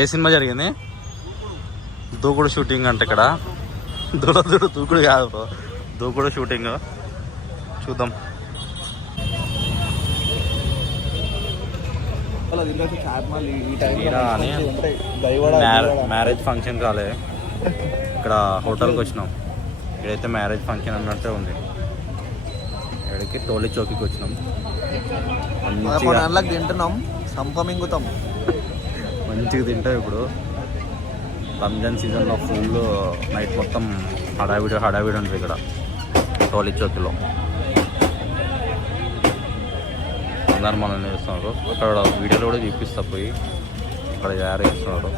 ఏ cinema జరిగింది? దూకుడు shooting అంటే ఇక్కడ దూకుడు కాదు బ్రో, దూకుడు షూటింగ్. చూద్దాం. మ్యారేజ్ ఫంక్షన్ కాలే, ఇక్కడ హోటల్కి వచ్చినాం. ఇక్కడైతే మ్యారేజ్ ఫంక్షన్ అన్నట్టే ఉంది. ఇక్కడికి టోలీ చౌకీకి వచ్చినాం. మంచిగా తింటున్నాం, సంపమింగుతాం, మంచిగా తింటాం. ఇప్పుడు రంజాన్ సీజన్లో ఫుల్ నైట్ మొత్తం హడావిడి ఉంటుంది ఇక్కడ టోలీ చౌకీలో. అందరు మనల్ని చేస్తున్నారు. అక్కడ వీడియోలో కూడా చూపిస్తా పోయి అక్కడ తయారు చేస్తున్నారు.